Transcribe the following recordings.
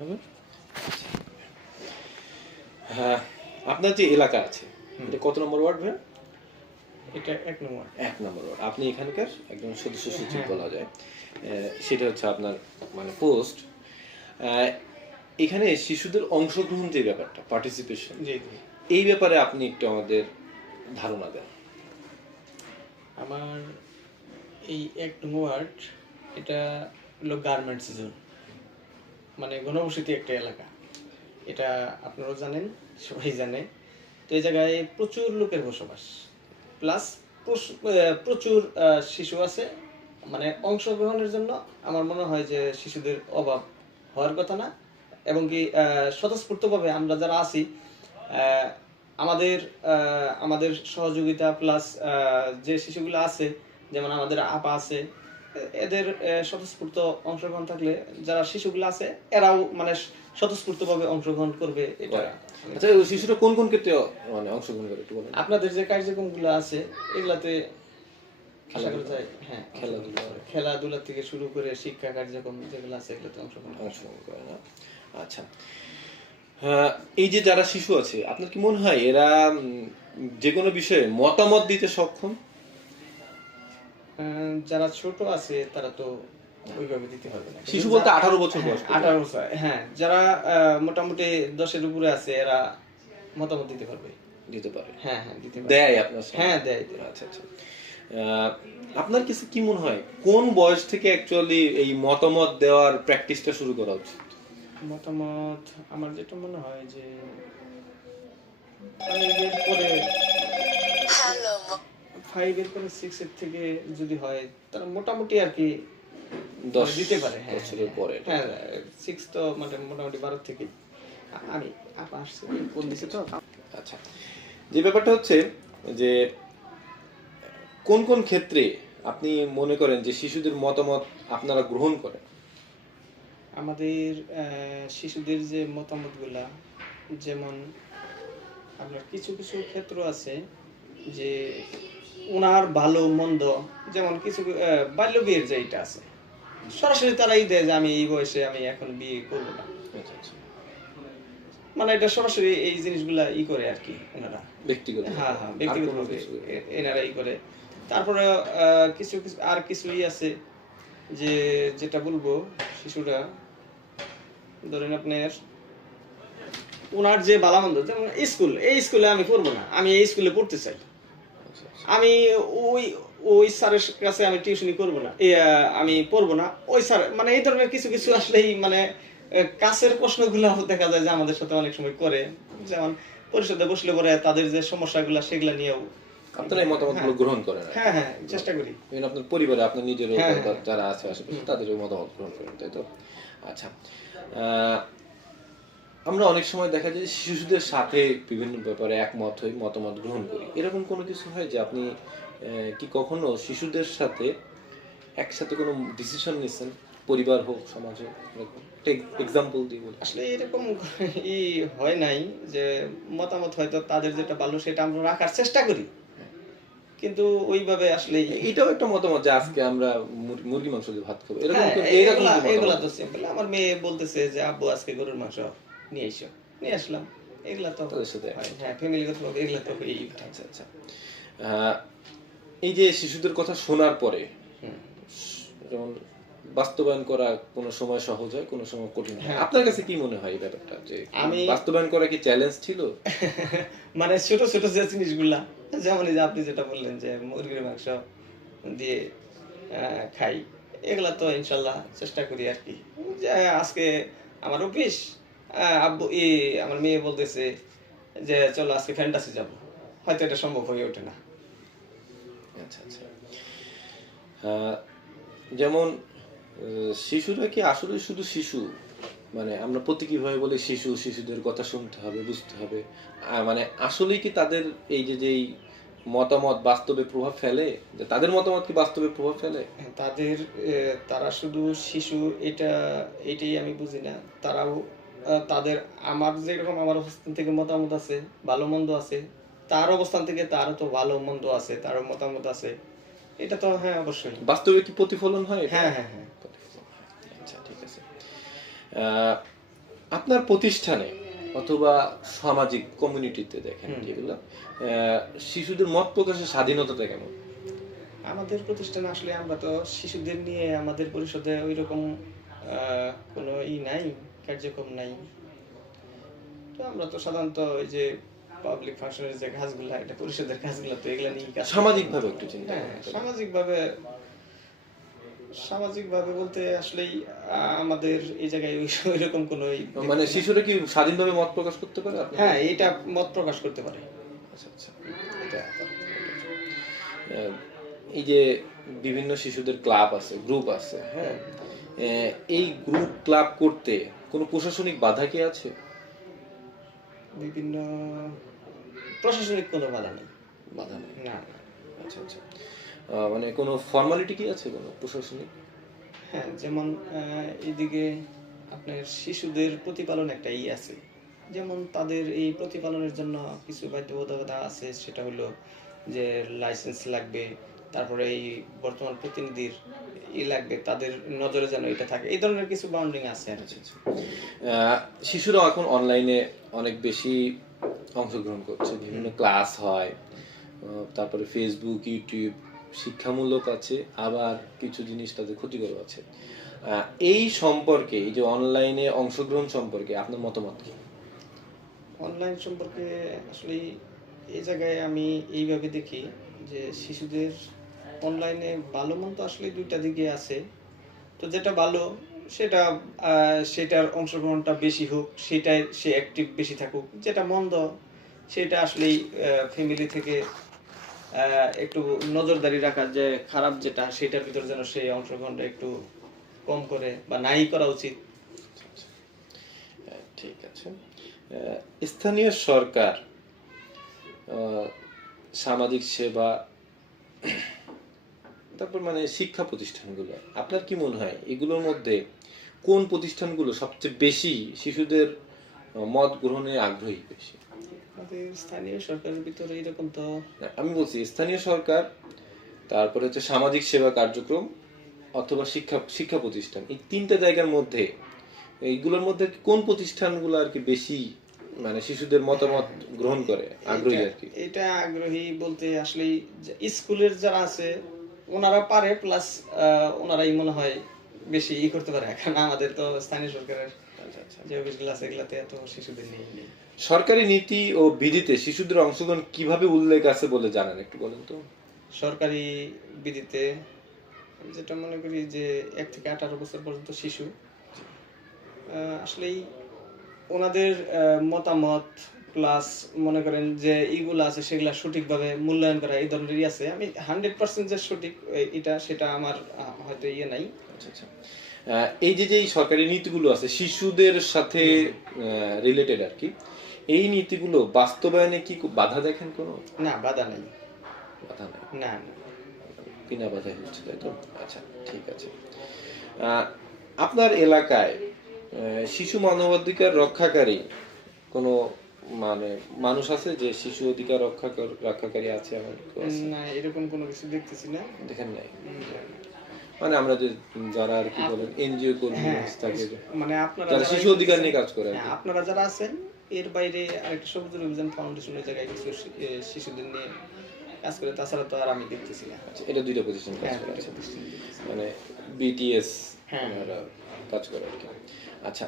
হবে? হ্যাঁ, আপনার যে এলাকা আছে এটা কত নম্বর ওয়ার্ড ভাই? এটা ১ নম্বর। ১ নম্বর ওয়ার্ড। আপনি এখানকার একজন সদস্য সচিব হ্যাঁ। বলা যায়। সেটা হচ্ছে আপনার মানে পোস্ট। এখানে শিশুদের অংশগ্রহণ যে ব্যাপারটা, পার্টিসিপেশন, জি, জি। এই ব্যাপারে আপনি একটু আমাদের ধারণা দেন। আমার এই ১ নম্বর ওয়ার্ড এটা হলো গার্মেন্টস জোন। মানে ঘনবসতি একটা এলাকা। এটা আপনারাও জানেন, সবাই জানে। তো এই জায়গায় প্রচুর লোকের বসবাস। প্লাস প্রচুর শিশু আছে। মানে অংশগ্রহণের জন্য আমার মনে হয় যে শিশুদের অভাব হওয়ার কথা না। এবং কি স্বতঃস্ফূর্তভাবে আমরা যারা আছি আমাদের আমাদের সহযোগিতা প্লাস যে শিশুগুলো আছে, যেমন আমাদের আপা আছে, এদের স্বতঃস্ফূর্ত অংশগ্রহণ থাকলে যারা শিশুগুলো আছে এরাও মানে স্বতঃস্ফূর্তভাবে অংশগ্রহণ করবে। এটা আচ্ছা, ওই শিশুরা কোন কোন ক্ষেত্রে মানে অংশগ্রহণ করে একটু বলেন। আপনাদের যে কার্যক্রমগুলো আছে এগুলাতে আশা করা যায়, হ্যাঁ, খেলাধুলা থেকে শুরু করে শিক্ষা কার্যক্রম যেগুলো আছে এগুলোতে অংশগ্রহণ করে না। আচ্ছা, এই যে যারা শিশু আছে আপনার কি মনে হয় এরা যে কোনো বিষয়ে মতামত দিতে সক্ষম? যারা ছোট আছে তারা তো ওইভাবে দিতে পারবে না। শিশু বলতে 18 বছর বয়স। 18 বছর, হ্যাঁ। যারা মোটামুটি 10-এর উপরে আছে এরা মতামত দিতে পারবে। দিতে পারে। হ্যাঁ, হ্যাঁ, দিতে পারে। দেয় আপনার সামনে? হ্যাঁ, দেয়। আচ্ছা আচ্ছা। আপনার কাছে কি মনে হয় কোন বয়স থেকে অ্যাকচুয়ালি এই মতামত দেওয়ার প্র্যাকটিসটা শুরু করা উচিত? মতামত আমার যেটা মনে হয় যে 5 এর পরে 6 এর থেকে যদি হয় তারা মোটামুটি আর কি 10 দিতে পারে। হ্যাঁ, বছরের পরে। হ্যাঁ, 6 তো মানে মোটামুটি 12 থেকে। আমি আপা আসছে ফোন দিছে তো। আচ্ছা, যে ব্যাপারটা হচ্ছে যে কোন কোন ক্ষেত্রে আপনি মনে করেন যে শিশুদের মতামত আপনারা গ্রহণ করেন? আমাদের শিশুদের যে মতামতগুলা, যেমন আপনার কিছু কিছু ক্ষেত্র আছে যে ওনার ভালো মন্দ, যেমন কিছু বাল্য বিয়ের যে এটা আছে সরাসরি তারাই দেয় যে আমি এই বয়সে আমি এখন বিয়ে করবো না। আচ্ছা আচ্ছা, মানে এটা সরাসরি এই জিনিসগুলা করে আর কি ওনারা ব্যক্তিগত। হ্যাঁ, হ্যাঁ, ব্যক্তিগতভাবে এনারা করে। তারপরে কিছু কিছু আর কিছুই আছে যে যেটা বলবো শিশুরা ধরেন আপনার ওনার যে ভালো-মন্দ, যেমন এই স্কুলে আমি পড়বো না, আমি এই স্কুলে পড়তে চাই, আমি ওই ওই স্যারের কাছে আমি টিউশনি করবো না, আমি পড়বো না ওই স্যার, মানে এই ধরনের কিছু কিছু আসলেই মানে কাছের প্রশ্নগুলো দেখা যায় যে আমাদের সাথে অনেক সময় করে, যেমন পরিষদে বসলে পরে তাদের যে সমস্যাগুলো সেগুলো নিয়েও আপনারা এই মতামতগুলো গ্রহণ করেন? হ্যাঁ, হ্যাঁ, চেষ্টা করি। আপনার পরিবারে আপনার নিজের হ্যাঁ, যারা আছে আশেপাশে তাদের মতামত গ্রহণ করেন, তাই তো? আচ্ছা, আমরা অনেক সময় দেখা যায় শিশুদের সাথে বিভিন্ন ব্যাপারে একমত হই, মতামত গ্রহণ করি। এরকম কোনো কিছু হয় যে আপনি কি কখনো শিশুদের সাথে একসাথে কোনো ডিসিশন নিছেন, পরিবার হোক সমাজ হোক, এরকম এক্সাম্পল দিয়ে বলি। আসলে এরকম হয় নাই যে মতামত হয়তো তাদের যেটা ভালো সেটা আমরা রাখার চেষ্টা করি, কিন্তু ওইভাবে আসলে এটাও একটা মতামত যে আজকে আমরা মুরগি মাংস দিয়ে ভাত খাবো, এরকম এগুলা তো সিম্পল। আমার মেয়ে বলতেছে যে আব্বু আজকে গরুর মাংস নিয়ে এসো, নিয়ে আসলাম। এগুলা তো তাদের সাথে হ্যাঁ, ফ্যামিলিগত ভাবে এগুলা তো হয়েই। আচ্ছা আচ্ছা, এই যে শিশুদের কথা শোনার পরে যেমন বাস্তবায়ন করা কোনো সময় সহজ হয়, কোনো সময় কঠিন হয়। আপনার কাছে কি মনে হয় এই ব্যাপারটা, যে আমি বাস্তবায়ন করা কি চ্যালেঞ্জ ছিল? মানে ছোট ছোট যে জিনিসগুলা, যেমন এই যে আপনি যেটা বললেন যে মুরগির মাংস দিয়ে খাই, এগুলা তো ইনশাল্লাহ চেষ্টা করি আর কি। যে আজকে আমার অফিস, আব্বু আমার মেয়ে বলতেছে যে চলো আজকে ফ্যান্টাসি যাব, হয়তো এটা সম্ভব হয়ে ওঠে না। আচ্ছা আচ্ছা, যেমন শিশুরা কি আসলে শুধু শিশু, মানে আমরা প্রতীকীভাবে বলি শিশু, শিশুদের কথা শুনতে হবে, বুঝতে হবে, মানে আসলেই কি তাদের এই যেই মতামত বাস্তবে প্রভাব ফেলে, তাদের মতামত কি বাস্তবে প্রভাব ফেলে? তাদের তারা শুধু শিশু এটাই আমি বুঝি না। তারাও তাদের আমার যেরকম আমার অবস্থান থেকে মতামত আছে, ভালো মন্দ আছে, তার অবস্থান থেকে তারও তো ভালো মন্দ আছে, তারও মতামত আছে। এটা তো হ্যাঁ, অবশ্যই বাস্তবে কি প্রতিফলন হয়? হ্যাঁ, হ্যাঁ, হ্যাঁ। আচ্ছা, ঠিক আছে। আপনার প্রতিষ্ঠানে অথবা সামাজিক কমিউনিটিতে দেখেন যেগুলো শিশুদের মত প্রকাশের স্বাধীনতাটা কেমন? আমাদের প্রতিষ্ঠানে আসলে আমরা তো শিশুদের নিয়ে আমাদের পরিষদে ওইরকম কোনো নাই, কার্যক্রম নাই। তো আমরা তো সাধারণত ওই যে পাবলিক ফাংশনের যে কাজগুলো, এটা পরিষদের কাজগুলো, তো এগুলা নিয়ে কাজ করি। সামাজিকভাবে একটু চিন্তা হ্যাঁ, করেন। সামাজিকভাবে বলতে আসলেই আমাদের এই জায়গায় ওইরকম কোনো মানে শিশুরা কি স্বাধীনভাবে মত প্রকাশ করতে পারে আপনার? হ্যাঁ, এটা মত প্রকাশ করতে পারে। আচ্ছা আচ্ছা। এটা আহ, এই যে বিভিন্ন শিশুদের ক্লাব আছে, গ্রুপ আছে, হ্যাঁ, এই গ্রুপ ক্লাব করতে কোনো প্রশাসনিক বাধা কি আছে? বিভিন্ন প্রশাসনিক কোনো বাধা নেই। বাধা নেই। না। আচ্ছা আচ্ছা। মানে কোনো ফর্মালিটি কি আছে কোনো প্রশাসনিক? হ্যাঁ, যেমন এইদিকে আপনার শিশুদের প্রতিপালন একটা আছে, যেমন তাদের এই প্রতিপালনের জন্য কিছু বাধ্যবাধকতা আছে। সেটা হলো যে লাইসেন্স লাগবে, তারপরে এই বর্তমান প্রতিনিধির লাগবে, তাদের নজরে যেন এটা থাকে, এই ধরনের কিছু বাউন্ডিং আছে আর কি। শিশুরা এখন অনলাইনে অনেক বেশি অংশগ্রহণ করছে, বিভিন্ন ক্লাস হয়, তারপরে ফেসবুক, ইউটিউব শিক্ষামূলক আছে, আবার কিছু জিনিস তাদের ক্ষতিকর আছে। এই সম্পর্কে, এই যে অনলাইনে অংশগ্রহণ সম্পর্কে আপনার মতামত কি? অনলাইন সম্পর্কে আসলে এই জায়গায় আমি এইভাবে দেখি যে শিশুদের অনলাইনে ভালো মন্দ আসলে দুইটা দিকে আছে। তো যেটা ভালো সেটা সেটার অংশগ্রহণটা বেশি হোক, সেটাই সে অ্যাক্টিভ বেশি থাকুক। যেটা মন্দ সেটা আসলেই ফ্যামিলি থেকে একটু নজরদারি রাখা, যে খারাপ যেটা সেটার ভিতরে যেন সেই অংশগ্রহণটা একটু কম করে বা নাই করা উচিত। ঠিক আছে। স্থানীয় সরকার, সামাজিক সেবা, তারপর মানে শিক্ষা প্রতিষ্ঠানগুলো, আপনার কি মনে হয় এগুলোর মধ্যে কোন প্রতিষ্ঠানগুলো সবচেয়ে বেশি শিশুদের মত গ্রহণে আগ্রহী বেশি? আমাদের স্থানীয় সরকারের ভিতরে এরকম তো না, আমি বলছি স্থানীয় সরকার, তারপরে হচ্ছে সামাজিক সেবা কার্যক্রম অথবা শিক্ষা শিক্ষা প্রতিষ্ঠান, এই তিনটা জায়গার মধ্যে এইগুলোর মধ্যে কোন প্রতিষ্ঠানগুলো আর কি বেশি মানে শিশুদের মতামত গ্রহণ করে আগ্রহী আর কি? এটা আগ্রহী বলতে আসলে স্কুলের যারা আছে ওনারা পারে, প্লাস ওনারাই মনে হয় বেশি করতে পারে, কারণ আমাদের তো স্থানীয় সরকারের যে অফিসগুলো আছে এগুলাতে এত শিশুদের নেই। সরকারি নীতি ও বিধিতে শিশুদের অংশগ্রহণ কিভাবে উল্লেখ আছে বলে জানেন, একটু বলেন তো। সরকারি বিধিতে যেটা মনে করি যে 1 থেকে 18 বছর পর্যন্ত শিশু, আসলেই ওনাদের মতামত প্লাস মনে করেন যে এইগুলো আছে সেগুলা সঠিকভাবে মূল্যায়ন করা, এই ধরনেরই আছে। আমি 100% যে সঠিক এটা সেটা আমার হয়তো নাই। আচ্ছা আচ্ছা। এই যে যে সরকারি নীতিগুলো আছে শিশুদের সাথে রিলেটেড আর কি, এই নীতিগুলো বাস্তবায়নে কি বাধা দেখেন কোনো? না, বাধা নাই। বাধা নাই, না, বিনা বাধায় হচ্ছে, তাই তো? আচ্ছা, ঠিক আছে। আপনার এলাকায় শিশু মানবাধিকার রক্ষাকারী কোনো মানে মানুষ আছে যে শিশু অধিকার রক্ষাকারী আছে? এমন কেউ আছে? না, এরকম কোনো কিছু দেখতেছি না। দেখেন নাই? মানে আমরা যে যারা আর কি বলেন এনজিও কর্মী থাকে, মানে আপনারা যারা শিশু অধিকার নিয়ে কাজ করে, আপনারা যারা আছেন, এর বাইরে আরেকটা সবুজ অভিযান ফাউন্ডেশনের জায়গায় কিছু শিশুদের নিয়ে কাজ করে, তাছাড়া তো আর আমি দেখতেছি না। আচ্ছা, এটা দুইটা প্রতিষ্ঠান কাজ করে আছে, মানে বিটিএস ওনারা কাজ করে আর কি। আচ্ছা,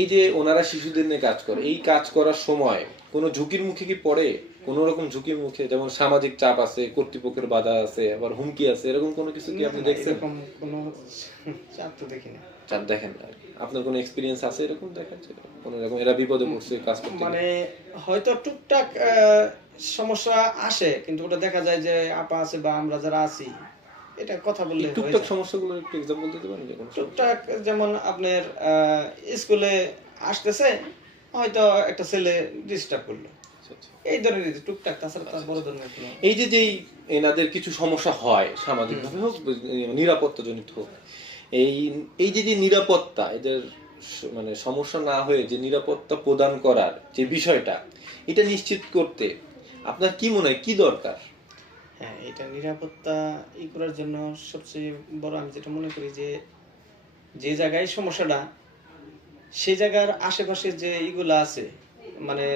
এই যে ওনারা শিশুদের নিয়ে কাজ করে, এই কাজ করার সময় কোনো ঝুঁকির মুখে কি পড়ে? কোন রকম ঝুঁকির মুখে, যেমন সামাজিক চাপ আছে, কর্তৃপক্ষের বাধা আছে, আবার হুমকি আছে, এরকম কোনো কিছু কি আপনি দেখছেন? এরকম কোনো চাপ তো দেখি না। চাপ দেখেন না? আপনার কোনো এক্সপেরিয়েন্স আছে এরকম দেখেন যে কোনো রকম এরা বিপদে পড়ছে কাজ করতে? মানে হয়তো টুকটাক সমস্যা আসে, কিন্তু ওটা দেখা যায় যে আপা আছে বা আমরা যারা আছি এটা কথা বললে টুকটাক সমস্যাগুলো একটু এক্সাম্পল দিতে পারেন? যে টুকটাক যেমন আপনার স্কুলে আসতেছে, হয়তো একটা ছেলে ডিস্টার্ব করলো, এই ধরনের টুকটাক, তাছাড়া তার বড় ধরনের কোনো। এই যে যেই এনাদের কিছু সমস্যা হয় সামাজিকভাবে হোক, নিরাপত্তা জনিত হোক, এই এই যে যে নিরাপত্তা, এদের মানে সমস্যা না হয়ে যে নিরাপত্তা প্রদান করার যে বিষয়টা, এটা নিশ্চিত করতে আপনার কি মনে হয় কি দরকার? হ্যাঁ, এটা নিরাপত্তা করার জন্য সবচেয়ে বড় আমি যেটা মনে করি যে যে জায়গায় সমস্যাটা সেই জায়গার আশেপাশে যে ইগুলা আছে মানে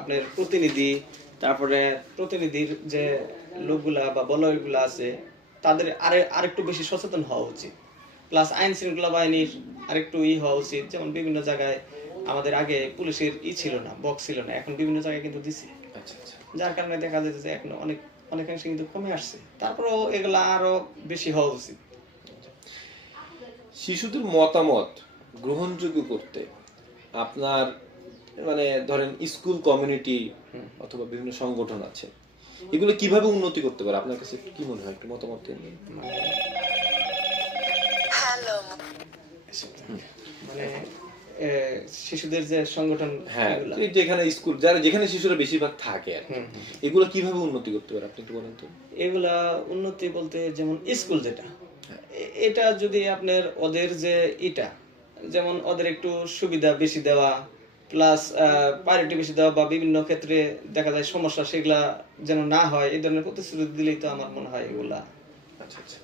আপনার প্রতিনিধি, তারপরে প্রতিনিধির যে লোকগুলা বা বলয়গুলা আছে তাদের আরেকটু বেশি সচেতন হওয়া উচিত। প্লাস আইন শৃঙ্খলা বাহিনীর আরেকটু হওয়া উচিত। যেমন বিভিন্ন জায়গায় আমাদের আগে পুলিশের ছিল না, বক্স ছিল না, এখন বিভিন্ন জায়গায় কিন্তু দিছে। আচ্ছা আচ্ছা। যার কারণে দেখা যাচ্ছে যে এখন অনেকাংশে কিন্তু কমে আসছে। তারপরেও এগুলা আরো বেশি হওয়া উচিত। শিশুদের মতামত গ্রহণযোগ্য করতে আপনার মানে ধরেন স্কুল কমিউনিটি অথবা বিভিন্ন সংগঠন আছে, এগুলো কিভাবে উন্নতি করতে পারে আপনার কাছে কি মনে হয়, একটু মতামত দিন। মানে শিশুদের যে সংগঠন, হ্যাঁ, এগুলা। এই যেখানে স্কুল যেখানে শিশুরা বেশিরভাগ থাকে আর কি, এগুলো কিভাবে উন্নতি করতে পারে আপনি একটু বলেন তো। এগুলা উন্নতি বলতে যেমন স্কুল যেটা, এটা যদি আপনার ওদের যে যেমন ওদের একটু সুবিধা বেশি দেওয়া, প্লাস প্রায়োরিটি বেশি দেওয়া, বা বিভিন্ন ক্ষেত্রে দেখা যায় সমস্যা সেগুলা যেন না হয়, এই ধরনের প্রতিশ্রুতি দিলেই তো আমার মনে হয় এগুলা। আচ্ছা আচ্ছা।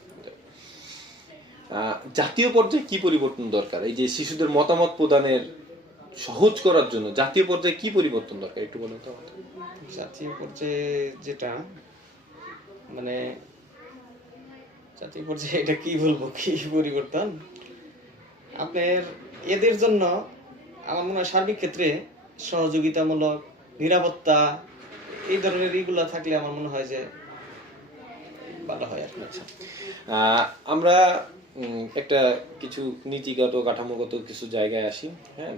জাতীয় পর্যায়ে কি পরিবর্তন দরকার এই যে শিশুদের মতামত প্রদানের সহজ করার জন্য? জাতীয় পর্যায়ে কি পরিবর্তন দরকার একটু বলুন তো। জাতীয় পর্যায়ে যেটা মানে জাতীয় পর্যায়ে এটা কি বলবো, কি পরিবর্তন আপনার এদের জন্য আমার মনে হয় সার্বিক ক্ষেত্রে সহযোগিতামূলক নিরাপত্তা এই ধরনের ইগুলা থাকলে আমার মনে হয় যে ভালো হয় আর কি। আচ্ছা, আমরা একটা কিছু নীতিগত কাঠামোগত কিছু জায়গায় আসি। হ্যাঁ,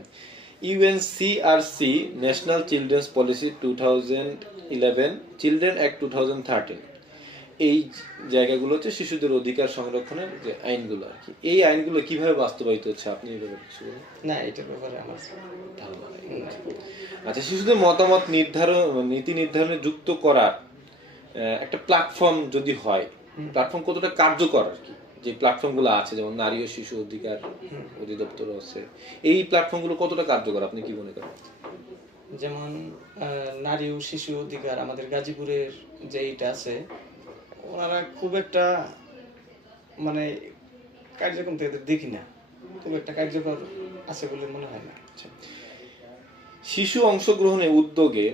UNCRC national children's policy 2011, children act 2013, এই জায়গাগুলো হচ্ছে শিশুদের অধিকার সংরক্ষণের যে আইনগুলো আর কি। এই আইনগুলো কিভাবে বাস্তবায়িত হচ্ছে আপনি এই ব্যাপারে কিছু বলুন। না, এটার ব্যাপারে আমার ধারণা নেই। আচ্ছা, শিশুদের মতামত নীতি নির্ধারণে যুক্ত করার একটা প্ল্যাটফর্ম যদি হয়, প্ল্যাটফর্ম কতটা কার্যকর আর কি? যে প্ল্যাটফর্মগুলো আছে যেমন নারী ও শিশু অধিকার অধিদপ্তর আছে, এই প্ল্যাটফর্মগুলো কতটা কার্যকর আপনি কি মনে করেন? যেমন নারী ও শিশু অধিকার আমাদের গাজীপুরের যে এইটা আছে, ওনারা খুব একটা মানে কার্যক্রম তো এদের দেখি না, খুব একটা কার্যকর আছে বলে মনে হয় না। শিশু অংশগ্রহণে উদ্যোগে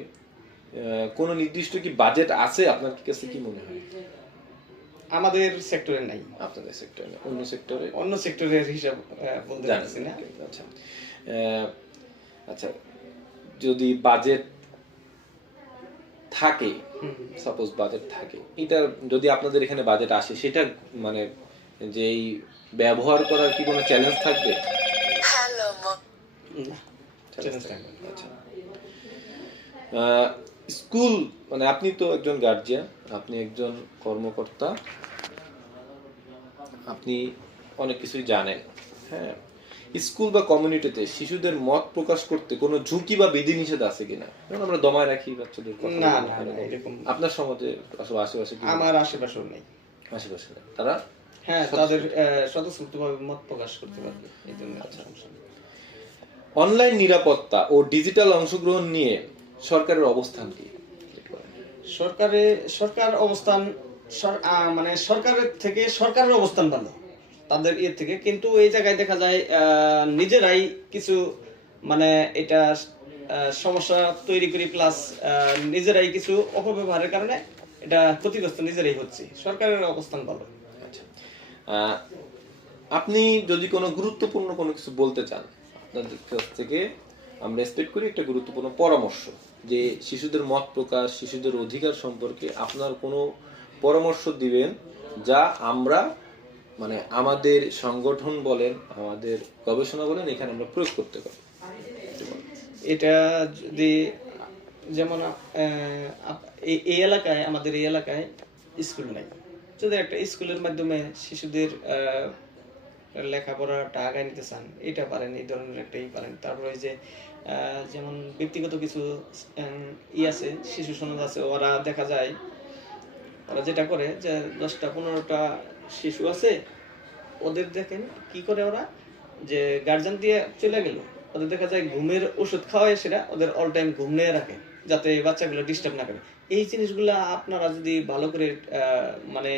কোন নির্দিষ্ট কি বাজেট আছে আপনার কাছে কি মনে হয়? আমাদের সেক্টরে নাই। আপনাদের সেক্টরে, অন্য সেক্টরে? অন্য সেক্টরের হিসাব বলতে পারছি না। আচ্ছা আচ্ছা, যদি বাজেট থাকে, সাপোজ বাজেট থাকে, এটা যদি আপনাদের এখানে বাজেট আসে, সেটা মানে যেই ব্যবহার করার কি কোনো চ্যালেঞ্জ থাকবে? আচ্ছা, স্কুল মানে আপনি তো একজন গার্জিয়ান, আপনি একজন কর্মকর্তা, আপনি অনেক কিছুই জানেন। হ্যাঁ, স্কুল বা কমিউনিটিতে শিশুদের মত প্রকাশ করতে কোনো ঝুঁকি বা বিধিনিষেধ আছে কিনা? যেমন আমরা দমায় রাখি বাচ্চাদের কথা। না না না, এরকম আপনার সমাজে আশেপাশে আমার আশেপাশেও নেই। আশেপাশে নেই, তারা হ্যাঁ তাদের স্বতঃস্ফূর্তভাবে মত প্রকাশ করতে পারবে, এই জন্য সমস্যা নেই। অনলাইন নিরাপত্তা ও ডিজিটাল অংশগ্রহণ নিয়ে সরকারের অবস্থান কি? সরকার অবস্থান মানে সরকারের থেকে সরকারের অবস্থান ভালো তাদের থেকে, কিন্তু এই জায়গায় দেখা যায় নিজেরাই কিছু মানে এটা সমস্যা তৈরি করি, প্লাস নিজেরাই কিছু অপব্যবহারের কারণে এটা ক্ষতিগ্রস্ত নিজেরাই হচ্ছে। সরকারের অবস্থান ভালো। আচ্ছা, আপনি যদি কোনো গুরুত্বপূর্ণ কোনো কিছু বলতে চান, আপনাদের কাছ থেকে আমরা এক্সপেক্ট করি একটা গুরুত্বপূর্ণ পরামর্শ, যে শিশুদের মত প্রকাশ, শিশুদের অধিকার সম্পর্কে আপনার কোনো পরামর্শ দিবেন, যা আমরা মানে আমাদের সংগঠন বলেন, আমাদের গবেষণা বলেন, এখানে আমরা প্রয়োগ করতে পারি। এটা যদি যেমন এই এলাকায়, আমাদের এই এলাকায় স্কুল নাই, যদি একটা স্কুলের মাধ্যমে শিশুদের লেখাপড়াটা আগায় নিতে চান, এটা পারেন, এই ধরনের একটাই পারেন। তারপরে যে যেমন ব্যক্তিগত কিছু আছে, শিশু সমাজ আছে, ওরা দেখা যায় ওরা যেটা করে যে 10টা-15টা শিশু আছে, ওদের দেখেন কি করে, ওরা যে গার্জিয়ান দিয়ে চলে গেল, ওদের দেখা যায় ঘুমের ওষুধ খাওয়ায়, সেটা ওদের অল টাইম ঘুম নিয়ে রাখে যাতে বাচ্চাগুলো ডিস্টার্ব না করে। এই জিনিসগুলো আপনারা যদি ভালো করে মানে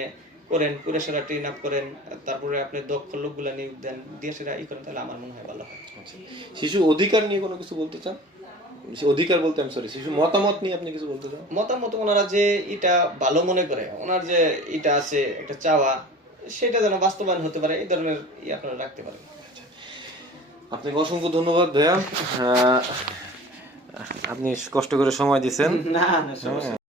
করেন, করে সেটা ট্রেন আপ করেন, তারপরে আপনি দক্ষ লোকগুলা নিয়োগ দেন, দিয়ে সেটা ই করেন, তাহলে আমার মনে হয় ভালো হয়। আচ্ছা, শিশু অধিকার নিয়ে কোনো কিছু বলতে চান? অধিকার বলতে আমি সরি, শিশু মতামত নিয়ে আপনি কিছু বলতে চান? মতামত ওনারা যে এটা ভালো মনে করে, ওনার যে এটা আছে একটা চাওয়া, সেটা যেন বাস্তবায়ন হতে পারে, এই ধরনের আপনারা রাখতে পারেন। আপনাকে অসংখ্য ধন্যবাদ ভাইয়া, আপনি কষ্ট করে সময় দিচ্ছেন। না না, সমস্যা নেই।